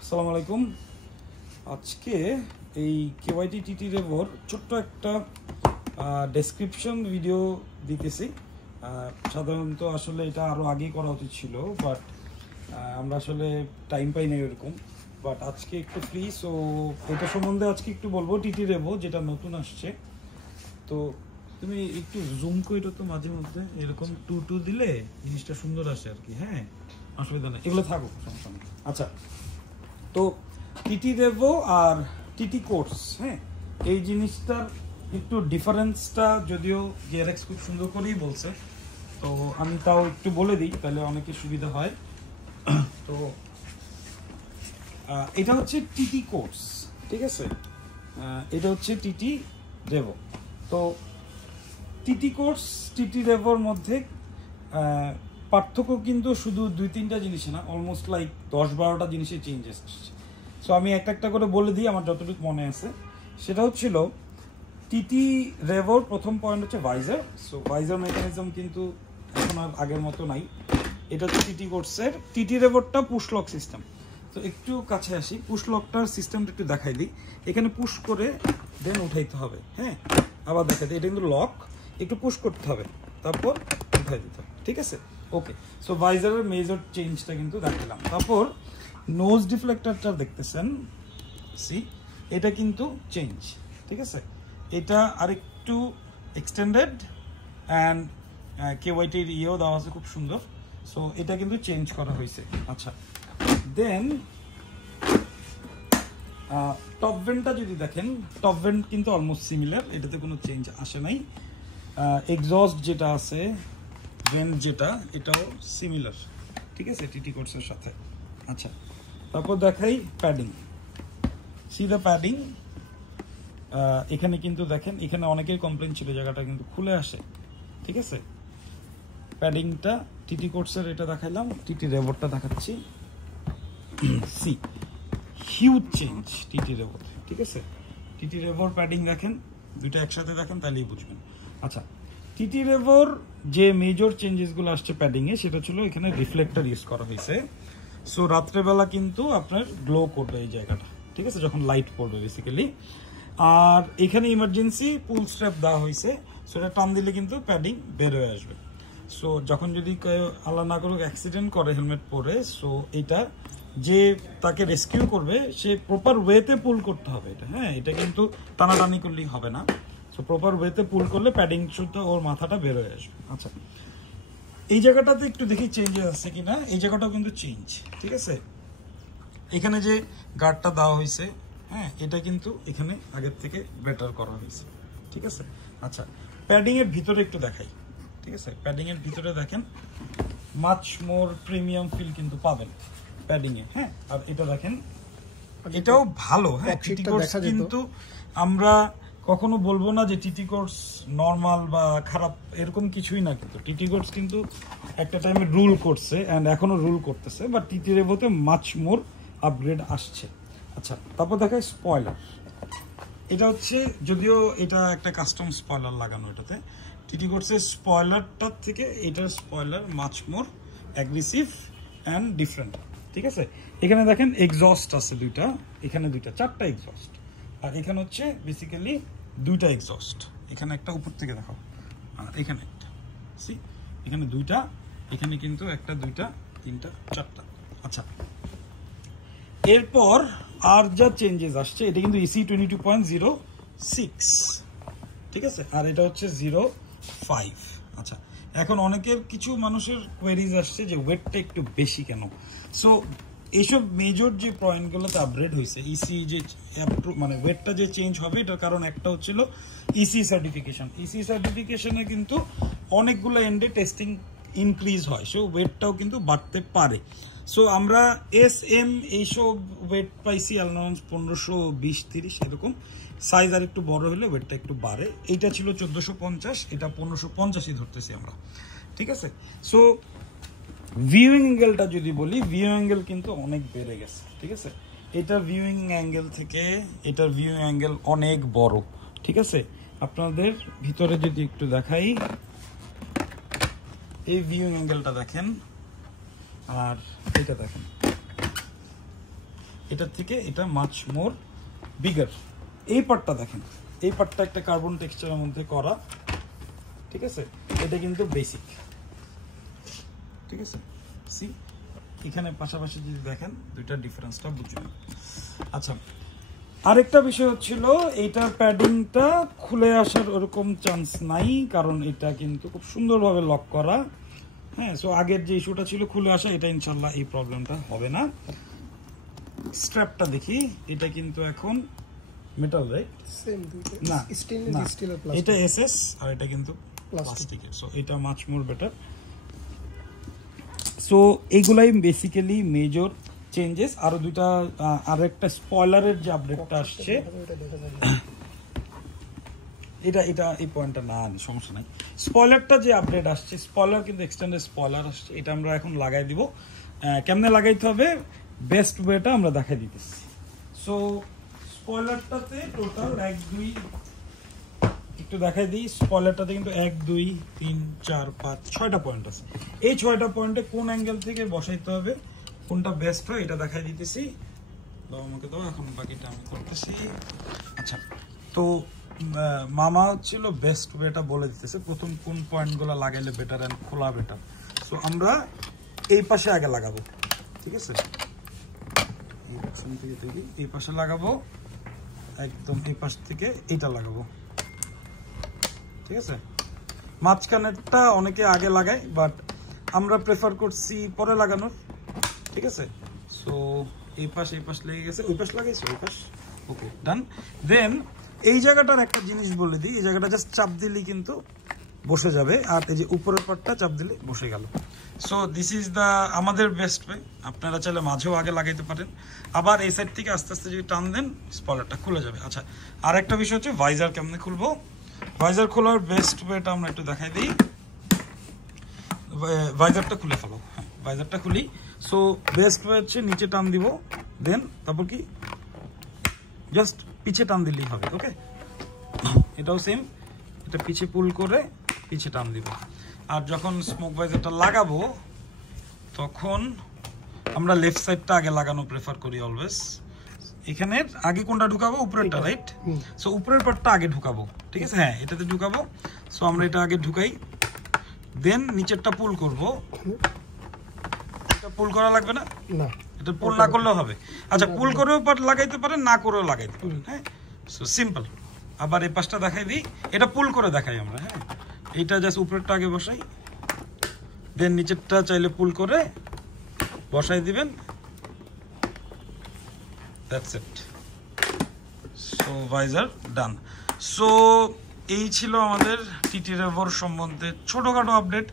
আসসালামু আলাইকুম। আজকে এই কেওয়াইটি টিটি রেভোর ছোট্ট একটা ডেসক্রিপশন ভিডিও দিতেছি। সাধারণত আসলে এটা আরও আগেই করা উচিত ছিল, বাট আমরা আসলে টাইম পাই না এরকম। বাট আজকে একটু ফ্রি, সো এটা সম্বন্ধে আজকে একটু বলবো। টিটি রেভো যেটা নতুন আসছে, তো তুমি একটু জুম করে তো মাঝে মধ্যে এরকম টু দিলে জিনিসটা সুন্দর আসে আর কি। হ্যাঁ, অসুবিধা নেই, এগুলো থাকুক, সমস্যা নেই। আচ্ছা, তো টিটি রেভো আর টিটি কোর্স, হ্যাঁ, এই জিনিসটার একটু ডিফারেন্সটা যদিও জিআরএক্স খুব সুন্দর করেই বলছে, তো আমি তাও একটু বলে দিই, তাহলে অনেকের সুবিধা হয়। তো এটা হচ্ছে টিটি কোর্স, ঠিক আছে। এটা হচ্ছে টিটি রেভো। তো টিটি কোর্স টিটি রেভোর মধ্যে পার্থক্য কিন্তু শুধু 2-3টা জিনিসে না, অলমোস্ট লাইক 10-12টা জিনিসের চেঞ্জেস আসছে। সো আমি একটা করে বলে দিই আমার যতটুকু মনে আছে। সেটা হচ্ছিল টিটি রেভোর প্রথম পয়েন্ট হচ্ছে ভাইজার। সো ভাইজার মেকানিজম কিন্তু এখন আর আগের মতো নাই। এটা হচ্ছে টিটি কোর্সের। টিটি রেভোরটা পুশ লক সিস্টেম। তো একটু কাছে আসি, পুশ লকটার সিস্টেমটা একটু দেখাই দিই। এখানে পুশ করে দেন উঠাইতে হবে, হ্যাঁ, আবার দেখাই দিই। এটা কিন্তু লক, একটু পুশ করতে হবে, তারপর উঠাই দিতে হবে, ঠিক আছে। ওকে, সো ভাইজারের মেজর চেঞ্জটা কিন্তু দেখালাম। তারপর নোজ ডিফ্লেক্টরটা দেখতেছেন, সি, এটা কিন্তু চেঞ্জ, ঠিক আছে। এটা আরেকটু এক্সটেন্ডেড অ্যান্ড কেওয়াইটির ইয়েও দেওয়া আছে খুব সুন্দর। সো এটা কিন্তু চেঞ্জ করা হয়েছে। আচ্ছা, দেন টপ ভেন্টটা যদি দেখেন, টপ ভেন্ট কিন্তু অলমোস্ট সিমিলার, এটাতে কোনো চেঞ্জ আসে নাই। এক্সস্ট যেটা আছে, ভেন্ট যেটা, এটাও সিমিলার, ঠিক আছে, টিটি কোর্সের সাথে। আচ্ছা, তারপর দেখাই প্যাডিং। C the padding. এখানে কিন্তু দেখেন, এখানে অনেকের কমপ্লেন ছিল জায়গাটা কিন্তু খুলে আসে, ঠিক আছে। প্যাডিংটা টিটি কোর্সের এটা দেখাইলাম, টিটি রেভোরটা দেখাচ্ছি। সি, হিউজ চেঞ্জ টিটি রেভোর, ঠিক আছে। টিটি রেভোর প্যাডিং দেখেন, দুইটা একসাথে দেখেন তাহলেই বুঝবেন। আচ্ছা, টিটি রেভোর যে মেজর চেঞ্জেসগুলো আসছে প্যাডিংয়ে, সেটা ছিল এখানে রিফ্লেক্টর ইউজ করা হয়েছে। সো রাত্রেবেলা কিন্তু আপনার গ্লো করবে এই জায়গাটা, ঠিক আছে, যখন লাইট পড়বে বেসিক্যালি। আর এখানে ইমার্জেন্সি পুল স্ট্র্যাপ দেওয়া হয়েছে, সো এটা টান দিলে কিন্তু প্যাডিং বের হয়ে আসবে। সো যখন যদি কেউ আল্লাহ না করুক অ্যাক্সিডেন্ট করে হেলমেট পরে, সো এটা যে তাকে রেস্কিউ করবে সে প্রপার ওয়েতে পুল করতে হবে এটা, হ্যাঁ, এটা কিন্তু টানাটানি করলেই হবে না। সো প্রপার ওয়েতে পুল করলে প্যাডিং শুদ্ধ ওর মাথাটা বের হয়ে আসবে। আচ্ছা, এই জায়গাটাতে একটু দেখি চেঞ্জেস আছে কিনা। এই জায়গাটাও কিন্তু চেঞ্জ, ঠিক আছে। এখানে যে গার্ডটা দেওয়া হয়েছে, হ্যাঁ, এটা কিন্তু এখানে আগের থেকে বেটার করা হয়েছে, ঠিক আছে। আচ্ছা, প্যাডিং এর ভিতরে একটু দেখাই, ঠিক আছে। প্যাডিং এর ভিতরে দেখেন মাচ মোর প্রিমিয়াম ফিল কিন্তু পাবেন প্যাডিং এ, হ্যাঁ। আর এটা দেখেন, এটাও ভালো, হ্যাঁ। টিটি কোর্স কিন্তু আমরা কখনো বলবো না যে টিটি কোর্স নর্মাল বা খারাপ, এরকম কিছুই না। কিন্তু টিটি কোর্স কিন্তু একটা টাইমে রুল করছে অ্যান্ড এখনো রুল করতেছে, বাট টিটি রেভোতে মাচ মোর আপগ্রেড আসছে। আচ্ছা, তারপর দেখায় স্পয়লার। এটা হচ্ছে, যদিও এটা একটা কাস্টম স্পয়লার লাগানো এটাতে, টিটি কোর্সের স্পয়লারটার থেকে এটার spoiler much more aggressive and different, ঠিক আছে। এখানে দেখেন এক্সস্ট আছে দুইটা, এখানে দুইটা, 4টা এক্সস্ট। আর এখানে হচ্ছে বেসিক্যালি 2টা এক্সস্ট। এখানে একটা উপর থেকে দেখাও, আর এখানে একটা, সি, এখানে 2টা, এখানে কিন্তু 1টা 2টা 3টা 4টা। আচ্ছা, এরপর আর যা চেঞ্জেস আসছে, এটা কিন্তু EC 22.06, ঠিক আছে। আর এটা হচ্ছে 05। আচ্ছা, এখন অনেকের কিছু মানুষের কোয়েরিজ আসছে যে ওয়েটটা একটু বেশি কেন। সো এইসব মেজর যে পয়েন্টগুলোতে আপগ্রেড হয়েছে, ইসি যে মানে ওয়েটটা যে চেঞ্জ হবে, এটার কারণ একটা হচ্ছিল ইসি সার্টিফিকেশন। ইসি সার্টিফিকেশনে কিন্তু অনেকগুলো এন্ডে টেস্টিং ইনক্রিজ হয়, সো ওয়েটটাও কিন্তু বাড়তে পারে। সো আমরা SM এইসব ওয়েট পাইছি অ্যালাউন্স 1520-30 এরকম। সাইজ আর একটু বড় হলে ওয়েটটা একটু বাড়ে। এইটা ছিল 1450, এটা 1550ই ধরতেছি আমরা, ঠিক আছে। সো ভিউইং অ্যাঙ্গেলটা যদি বলি, ভিউ অ্যাঙ্গেল কিন্তু অনেক বেড়ে গেছে, ঠিক আছে। এটার ভিউইং অ্যাঙ্গেল থেকে এটার ভিউইং অ্যাঙ্গেল অনেক বড়, ঠিক আছে। আপনাদের ভিতরে যদি একটু দেখাই, এই ভিউইং অ্যাঙ্গেলটা দেখেন, আর এটা দেখেন, এটার থেকে এটা মাচ মোর বিগার। এই পার্টটা দেখেন, এই পার্টটা একটা কার্বন টেক্সচারের মধ্যে করা, ঠিক আছে? এটা কিন্তু বেসিক, ঠিক আছে? সি এখানে পাশাপাশি যদি দেখেন দুইটা ডিফারেন্সটা বুঝবেন। আচ্ছা, আরেকটা বিষয় হচ্ছিল এইটার প্যাডিংটা খুলে আসার ওরকম চান্স নাই, কারণ এটা কিন্তু খুব সুন্দরভাবে লক করা। হ্যাঁ, সো আগের যে ইস্যুটা ছিল খুলে আসা, এটা ইনশাল্লাহ এই প্রবলেমটা হবে না। স্ট্র্যাপটা দেখি, এটা কিন্তু এখন মেটাল, রাইট? সেম না, স্টেনলেস স্টিল আর প্লাস্টিক, এটা এসএস আর এটা কিন্তু প্লাস্টিকের। সো এটা মাচ মোর বেটার। সো এইগুলাই বেসিক্যালি মেজর চেঞ্জেস। আরো দুইটা, আর একটা স্পয়লারের যে আপডেটটা আসছে, এটা এটা এই পয়েন্টটা না, সমস্যা নাই। স্পয়লারটা যে আপডেট আসছে, স্পয়লার কিন্তু এক্সটেন্ডেড স্পয়লার আসছে, এটা আমরা এখন লাগাই দিব। কেমনে লাগাইতে হবে বেস্ট ওয়েটা আমরা দেখাই দিতেছি। সো স্পয়লারটাতে টোটাল 1 2 একটু দেখাই দিই। স্পয়লারটাতে কিন্তু 1 2 3 4 5 6টা পয়েন্ট আছে। এই 6টা পয়েন্টে কোন অ্যাঙ্গেল থেকে বসাইতে হবে, কোনটা বেস্ট হয় এটা দেখাই দিতেছি। আমাকে দাও, এখন বাকিটা আমি করতেছি। আচ্ছা, তো মামা হচ্ছিল বেস্ট ওয়েটা বলে দিতেছে, প্রথম কোন পয়েন্টগুলো লাগাইলে বেটার অ্যান্ড খোলা বেটার। সো আমরা এই পাশে আগে লাগাবো, ঠিক আছে? এই পাশন থেকে দেখি, এই পাশে লাগাবো, একদম এই পাশ থেকে এইটা লাগাবো, ঠিক আছে? মাঝখানেরটা অনেকে আগে লাগায়, বাট আমরা প্রেফার করছি পরে লাগানোর, ঠিক আছে? সো এই পাশ লেগে গেছে, ওই পাশ লাগাইছে, ওই পাশ, ওকে ডান। দেন এই জায়গাটার একটা জিনিস বলে দিই, এই জায়গাটা জাস্ট চাপ দিলেই কিন্তু বসে যাবে, আর এই যে উপরের পার্টটা চাপ দিলে বসে গেল। সো দিস ইজ দ্য আমাদের বেস্ট ওয়ে। আপনারা চাইলে মাঝেও আগে লাগাইতে পারেন, আবার এই সাইড থেকে আস্তে আস্তে যদি টান দেন স্পয়লারটা খুলে যাবে। আচ্ছা, আর একটা বিষয় হচ্ছে ভাইজার কেমনে খুলবো। ভাইজার খোলার বেস্ট ওয়েটা আমরা একটু দেখাই দিই। ভাইজারটা খুলে ফেলো, হ্যাঁ ভাইজারটা খুলি। সো বেস্ট ওয়ে হচ্ছে নিচে টান দিব, দেন তারপর কি জাস্ট পিছে টান দিলেই হবে, ওকে? এটাও সেম, এটা পিছে পুল করে পিছে টান দিব। আর যখন স্মোক ভাইজারটা লাগাবো তখন আমরা লেফট সাইডটা আগে লাগানো প্রেফার করি অলওয়েজ। এখানের আগে কোনটা ঢুকাবো, উপরেরটা, রাইট? সো উপরের পার্টটা আগে ঢুকাবো, ঠিক আছে? হ্যাঁ, এটাতে ঢুকাবো। সো আমরা এটা আগে ঢুকাই, দেন নিচেরটা পুল করব। এটা পুল করা লাগবে না, না এটা পুল না করলেও হবে। আচ্ছা, পুল করেও পার্ট লাগাইতে পারেন, না করেও লাগাইতে পারেন, হ্যাঁ? So simple. আবার এই পাশটা দেখাই দিই, এটা পুল করে দেখাই আমরা, হ্যাঁ? এইটা জাস্ট উপরেরটা আগে বসাই, দেন নিচেরটা চাইলে পুল করে বসাই দিবেন, that's it. So visor done. So এই ছিল আমাদের টিটি রেভোর সম্বন্ধে ছোটখাটো আপডেট।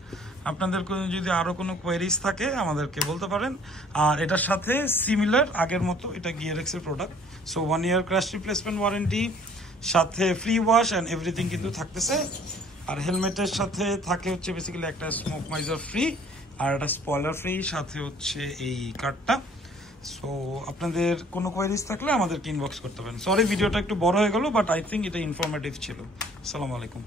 আপনাদের যদি আরো কোনো কোয়েরিজ থাকে আমাদেরকে বলতে পারেন। আর এটার সাথে সিমিলার আগের মতো এটা গিয়ারএক্সের প্রোডাক্ট। সো 1 ইয়ার ক্র্যাশ রিপ্লেসমেন্ট ওয়ারেন্টি, সাথে ফ্রি ওয়াশ অ্যান্ড এভরিথিং কিন্তু থাকতেছে। আর হেলমেটের সাথে থাকে হচ্ছে বেসিক্যালি একটা স্মোক মাইজার ফ্রি আর একটা স্পয়লার ফ্রি, সাথে হচ্ছে এই কার্ডটা। সো আপনাদের কোনো কোয়েরিজ থাকলে আমাদেরকে ইনবক্স করতে পারেন। সরি ভিডিওটা একটু বড় হয়ে গেল, বাট আই থিঙ্ক এটা ইনফরমেটিভ ছিল। আসসালামু আলাইকুম।